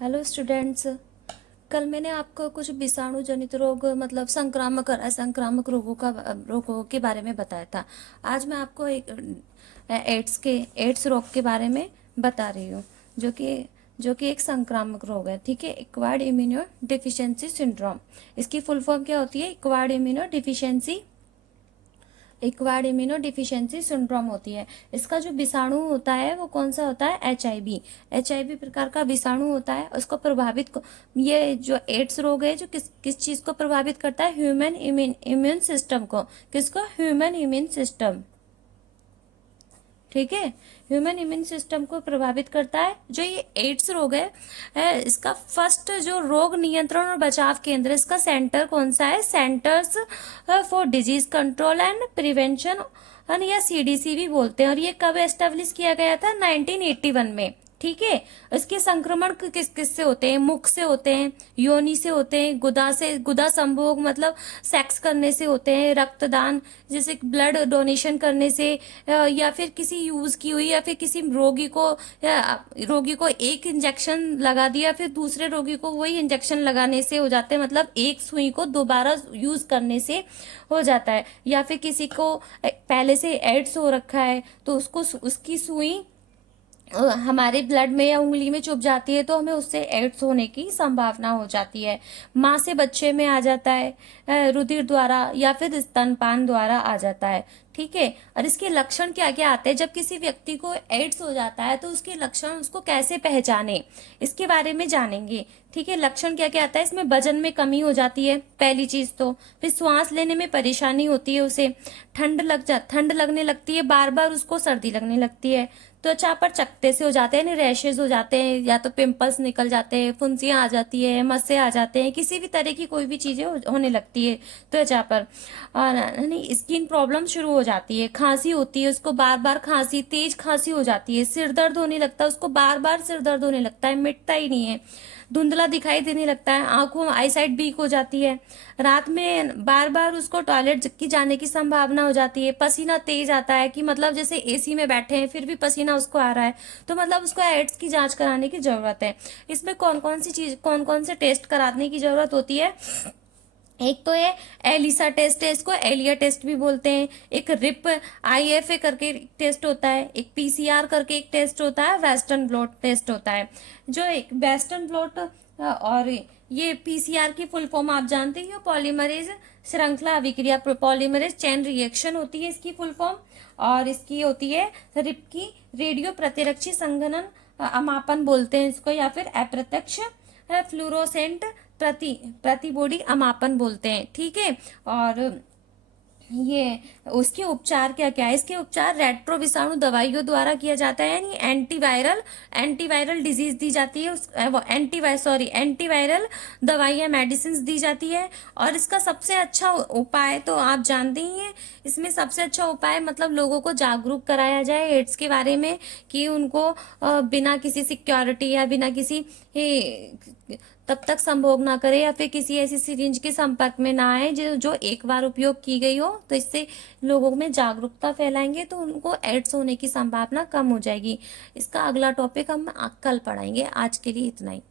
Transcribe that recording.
Hello students. कल मैंने आपको कुछ विषाणु जनित रोग मतलब संक्रामक और असंक्रामक रोगों के बारे में बताया था। आज मैं आपको एक एड्स रोग के बारे में बता रही हूँ, जो कि एक संक्रामक रोग है। ठीक है, एक्वायर्ड इम्यूनो डिफिशियंसी सिंड्रोम। इसकी फुल फॉर्म क्या होती है? एक्वायर्ड इम्यूनो डिफिशियंसी सिंड्रोम होती है। इसका जो विषाणु होता है वो कौन सा होता है? एच आई वी प्रकार का विषाणु होता है। उसको ये जो एड्स रोग है जो किस किस चीज़ को प्रभावित करता है? ह्यूमन इम्यून सिस्टम को। किसको? Human immune system. ठीक है, ह्यूमन इम्यून सिस्टम को प्रभावित करता है। जो ये एड्स रोग है, इसका फर्स्ट जो रोग नियंत्रण और बचाव केंद्र, इसका सेंटर कौन सा है? Centres for disease control and prevention, या सीडीसी भी बोलते हैं। और ये कब एस्टेब्लिश किया गया था? 1981 में। ठीक है, इसके संक्रमण किस किस से होते हैं? मुख से होते हैं, योनि से होते हैं, गुदा संभोग मतलब सेक्स करने से होते हैं, रक्तदान जैसे ब्लड डोनेशन करने से, या फिर किसी यूज की हुई, या फिर किसी रोगी को एक इंजेक्शन लगा दिया फिर दूसरे रोगी को वही इंजेक्शन लगाने से हो जाते हैं। मतलब एक सुई को दोबारा यूज करने से हो जाता है। या फिर किसी को पहले से एड्स हो रखा है तो उसको उसकी सुई हमारे ब्लड में या उंगली में चुभ जाती है तो हमें उससे एड्स होने की संभावना हो जाती है। माँ से बच्चे में आ जाता है, रुधिर द्वारा या फिर स्तनपान द्वारा आ जाता है। ठीक है, और इसके लक्षण क्या क्या आते हैं? जब किसी व्यक्ति को एड्स हो जाता है तो उसके लक्षण, उसको कैसे पहचाने, इसके बारे में जानेंगे। ठीक है, लक्षण क्या क्या आता है इसमें? वजन में कमी हो जाती है पहली चीज तो। फिर श्वास लेने में परेशानी होती है उसे, ठंड लगने लगती है, बार बार उसको सर्दी लगने लगती है, त्वचा पर चकत्ते से हो जाते हैं, यानी रैशेज हो जाते हैं, या तो पिंपल्स निकल जाते हैं, फुंसियाँ आ जाती है, मस्से आ जाते हैं, किसी भी तरह की कोई भी चीज़ें होने लगती है त्वचा पर। और यानी स्किन प्रॉब्लम शुरू हो जाती है, खांसी होती है, उसको बार बार खांसी, तेज खांसी हो जाती है, सिर दर्द होने लगता है, उसको बार बार सिर दर्द होने लगता है, मिटता ही नहीं है, धुंधला दिखाई देने लगता है, आंखों आईसाइट वीक हो जाती है, रात में बार बार उसको टॉयलेट की जाने की संभावना हो जाती है, पसीना तेज आता है कि मतलब जैसे एसी में बैठे हैं फिर भी पसीना उसको आ रहा है, तो मतलब उसको एड्स की जांच कराने की जरूरत है। इसमें कौन कौन से टेस्ट कराने की जरूरत होती है? एक तो ये एलिसा टेस्ट है, इसको एलिया टेस्ट भी बोलते हैं। एक रिप IFA करके टेस्ट होता है, एक PCR करके एक टेस्ट होता है, वेस्टर्न ब्लॉट टेस्ट होता है। जो एक वेस्टर्न ब्लॉट और ये PCR की फुल फॉर्म आप जानते ही हो, पॉलीमरेज श्रृंखला अभिक्रिया, पॉलीमरेज चेन रिएक्शन होती है इसकी फुल फॉर्म। और इसकी होती है रिप की रेडियो प्रतिरक्षी संघनन अमापन बोलते हैं इसको, या फिर अप्रत्यक्ष फ्लूरोसेंट प्रतिबॉडी अमापन बोलते हैं। ठीक है, और ये उसके उपचार क्या क्या है? इसके उपचार रेट्रो विषाणु दवाइयों द्वारा किया जाता है, यानी एंटीवायरल डिजीज दी जाती है, एंटीवायरल दवाइयाँ मेडिसिन दी जाती है। और इसका सबसे अच्छा उपाय तो आप जानते ही हैं, इसमें सबसे अच्छा उपाय मतलब लोगों को जागरूक कराया जाए एड्स के बारे में, कि उनको बिना किसी सिक्योरिटी या बिना किसी तब तक संभोग ना करे, या फिर किसी ऐसी सिरिंज के संपर्क में ना आए जो एक बार उपयोग की गई हो। तो इससे लोगों में जागरूकता फैलाएंगे तो उनको एड्स होने की संभावना कम हो जाएगी। इसका अगला टॉपिक हम कल पढ़ाएंगे। आज के लिए इतना ही।